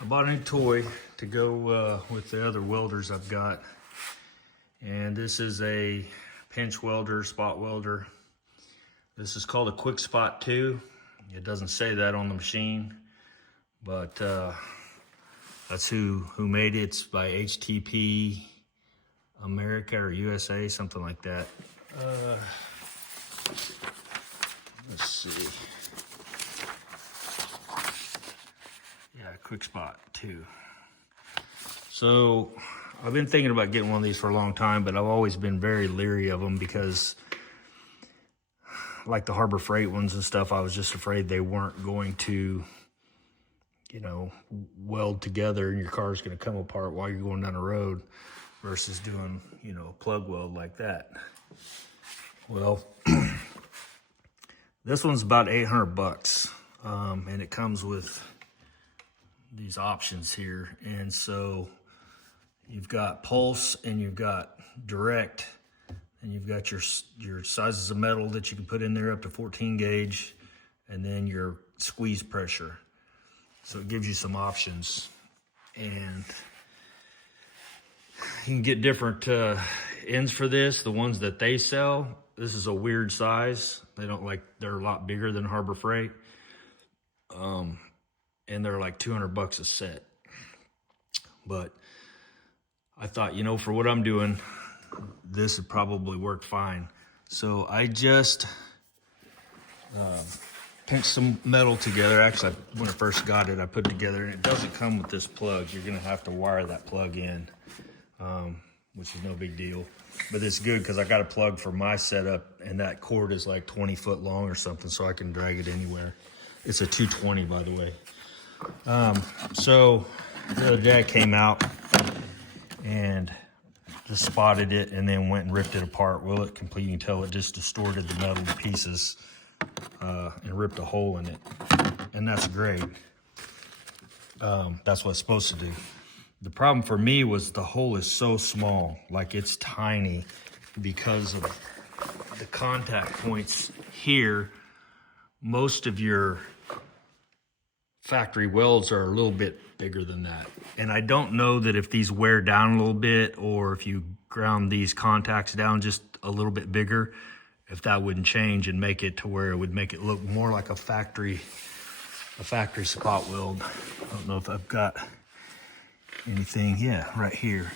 I bought a new toy to go with the other welders I've got. And this is a pinch welder, spot welder. This is called a Quick Spot 2. It doesn't say that on the machine, but that's who made it. It's by HTP America or USA, something like that. Let's see. Yeah, Quick Spot 2. So I've been thinking about getting one of these for a long time, but I've always been very leery of them because, like the Harbor Freight ones and stuff, I was just afraid they weren't going to, you know, weld together and your car's going to come apart while you're going down the road versus doing, you know, a plug weld like that. Well, this one's about 800 bucks, and it comes with these options here. And so you've got pulse and you've got direct, and you've got your sizes of metal that you can put in there up to 14 gauge, and then your squeeze pressure. So it gives you some options, and you can get different ends for this. The ones that they sell, this is a weird size. They're a lot bigger than Harbor Freight. And they're like 200 bucks a set. But I thought, you know, for what I'm doing, this would probably work fine. So I just pinched some metal together. Actually, when I first got it, I put it together, and it doesn't come with this plug. You're gonna have to wire that plug in, which is no big deal. But it's good because I got a plug for my setup, and that cord is like 20 foot long or something, so I can drag it anywhere. It's a 220, by the way. So the other day I came out and just spotted it and then went and ripped it apart. Well, it completely, you can tell it just distorted the metal to pieces and ripped a hole in it. And that's great. That's what it's supposed to do. The problem for me was the hole is so small, like it's tiny, because of the contact points here. Most of your factory welds are a little bit bigger than that. And I don't know that if these wear down a little bit, or if you ground these contacts down just a little bit bigger, if that wouldn't change and make it to where it would make it look more like a factory spot weld. I don't know if I've got anything. Yeah, right here.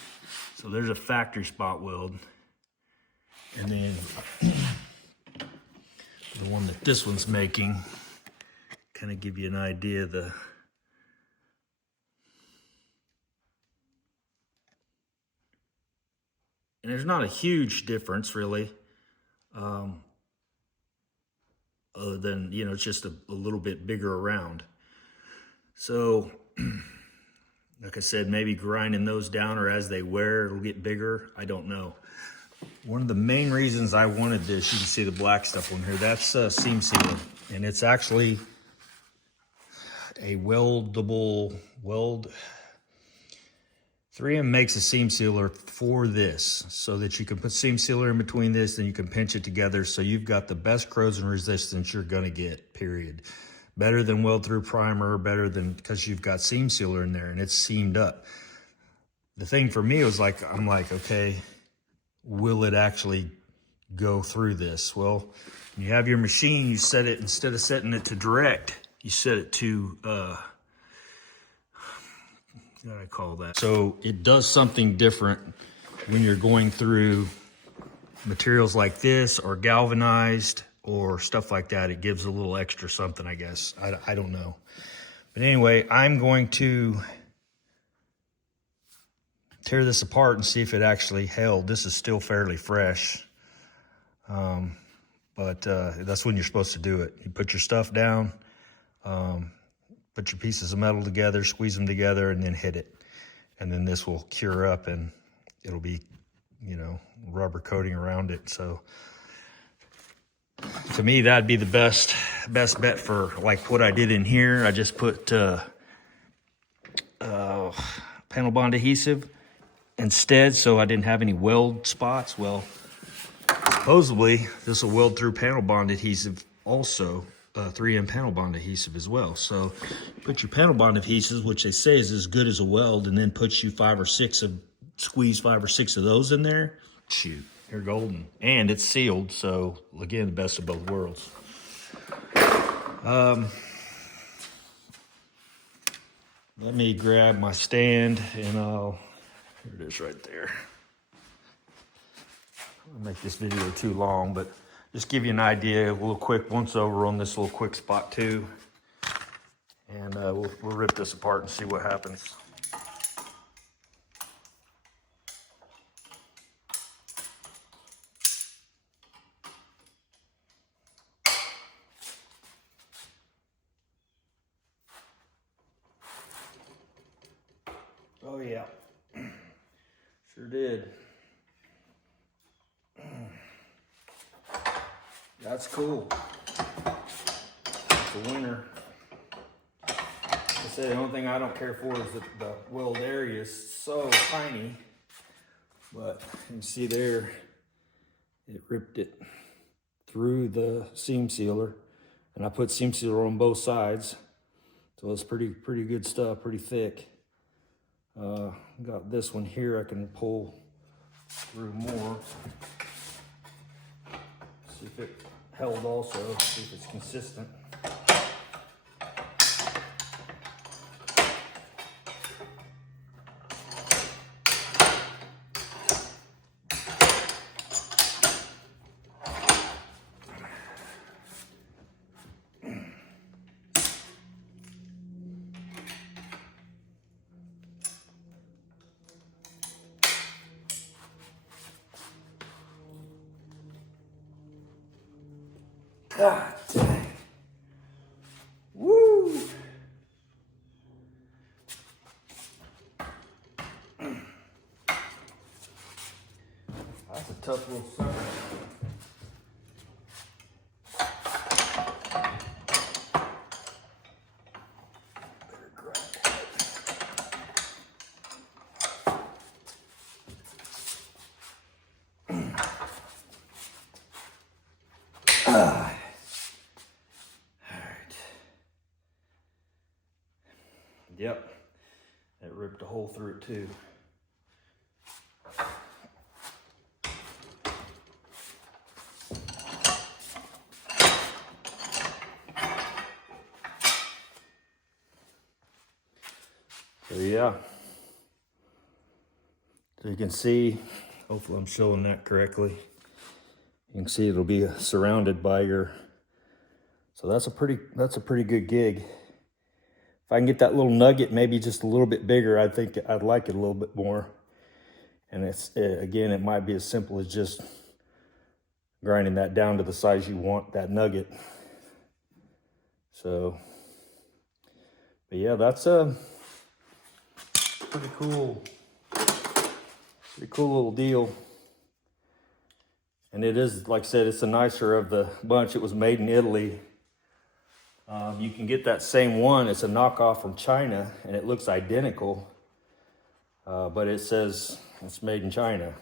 So there's a factory spot weld. And then the one that this one's making, kind of give you an idea of and there's not a huge difference really, other than, you know, it's just a little bit bigger around. So like I said, maybe grinding those down, or as they wear it'll get bigger, I don't know. One of the main reasons I wanted this, you can see the black stuff on here, that's seam sealer, and it's actually a weldable weld. 3M makes a seam sealer for this so that you can put seam sealer in between this, and you can pinch it together, so you've got the best corrosion resistance you're gonna get, period. Better than weld through primer, better than, because you've got seam sealer in there and it's seamed up. The thing for me was like, I'm like, okay, will it actually go through this? Well, when you have your machine, you set it, instead of setting it to direct, you set it to, what do I call that? So it does something different when you're going through materials like this or galvanized or stuff like that. It gives a little extra something, I guess. I don't know. But anyway, I'm going to tear this apart and see if it actually held. This is still fairly fresh. But that's when you're supposed to do it. You put your stuff down, put your pieces of metal together, squeeze them together, and then hit it. And then this will cure up and it'll be, you know, rubber coating around it. So to me, that'd be the best bet for like what I did in here. I just put panel bond adhesive instead, so I didn't have any weld spots. Well, supposedly this will weld through panel bond adhesive also, 3M panel bond adhesive as well. So put your panel bond adhesives, which they say is as good as a weld, and then put you squeeze 5 or 6 of those in there. Shoot, you're golden. And it's sealed, so again, the best of both worlds. Let me grab my stand and here it is right there. I'll make this video too long, but just give you an idea, a little quick once over on this little quick spot too. And we'll rip this apart and see what happens. Oh yeah, sure did. That's cool. It's a winner. Like I said, the only thing I don't care for is that the weld area is so tiny. But you can see there, it ripped it through the seam sealer. And I put seam sealer on both sides. So it's pretty good stuff, pretty thick. Got this one here I can pull through more. See if it held also, see if it's consistent. God dang. Woo! That's a tough little sucker. Yep, it ripped a hole through it too. So yeah, so you can see, hopefully I'm showing that correctly. You can see it'll be surrounded by your, so that's a pretty good gig. If I can get that little nugget maybe just a little bit bigger, I think I'd like it a little bit more. And again, it might be as simple as just grinding that down to the size you want that nugget. So, but yeah, that's a pretty cool little deal. And it is, like I said, it's the nicer of the bunch. It was made in Italy. You can get that same one. It's a knockoff from China, and it looks identical, but it says it's made in China.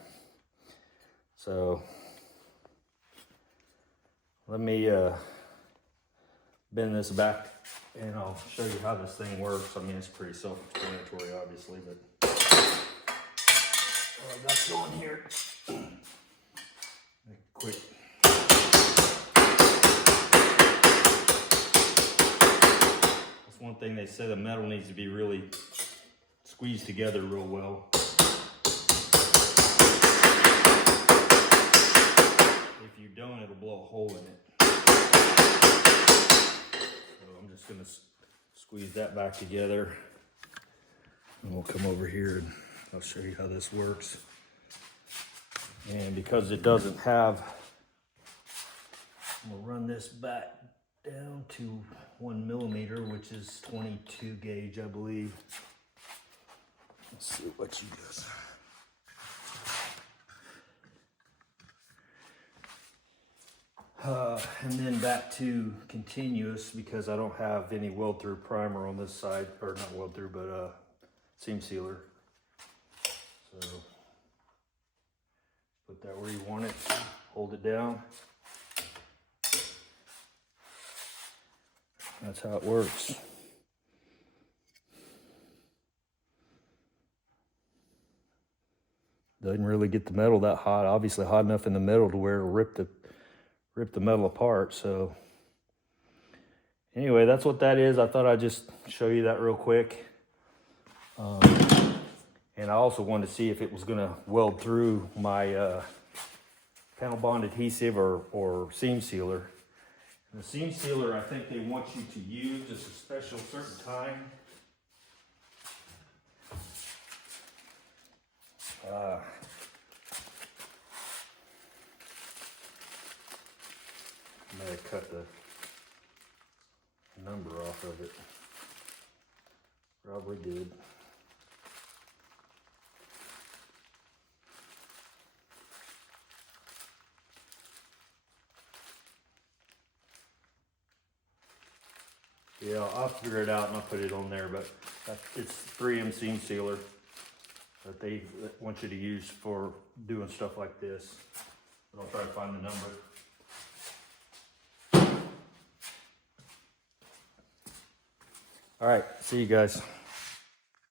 So let me bend this back, and I'll show you how this thing works. I mean, it's pretty self-explanatory, obviously, but what I got going here. Quick. One thing they said, the metal needs to be really squeezed together real well. If you don't, it'll blow a hole in it. So I'm just gonna squeeze that back together. And we'll come over here and I'll show you how this works. And because it doesn't have, I'm gonna run this back down to 1 millimeter, which is 22 gauge, I believe. Let's see what she does. And then back to continuous, because I don't have any weld through primer on this side, or not weld through, but seam sealer. So put that where you want it, hold it down. That's how it works. Doesn't really get the metal that hot. Obviously hot enough in the middle to where it'll rip the metal apart. So anyway, that's what that is. I thought I'd just show you that real quick. And I also wanted to see if it was gonna weld through my panel bond adhesive or seam sealer. And the seam sealer, I think they want you to use just a special certain time. May have cut the number off of it. Probably did. Yeah, I'll figure it out and I'll put it on there, but it's 3M seam sealer that they want you to use for doing stuff like this. And I'll try to find the number. All right, see you guys.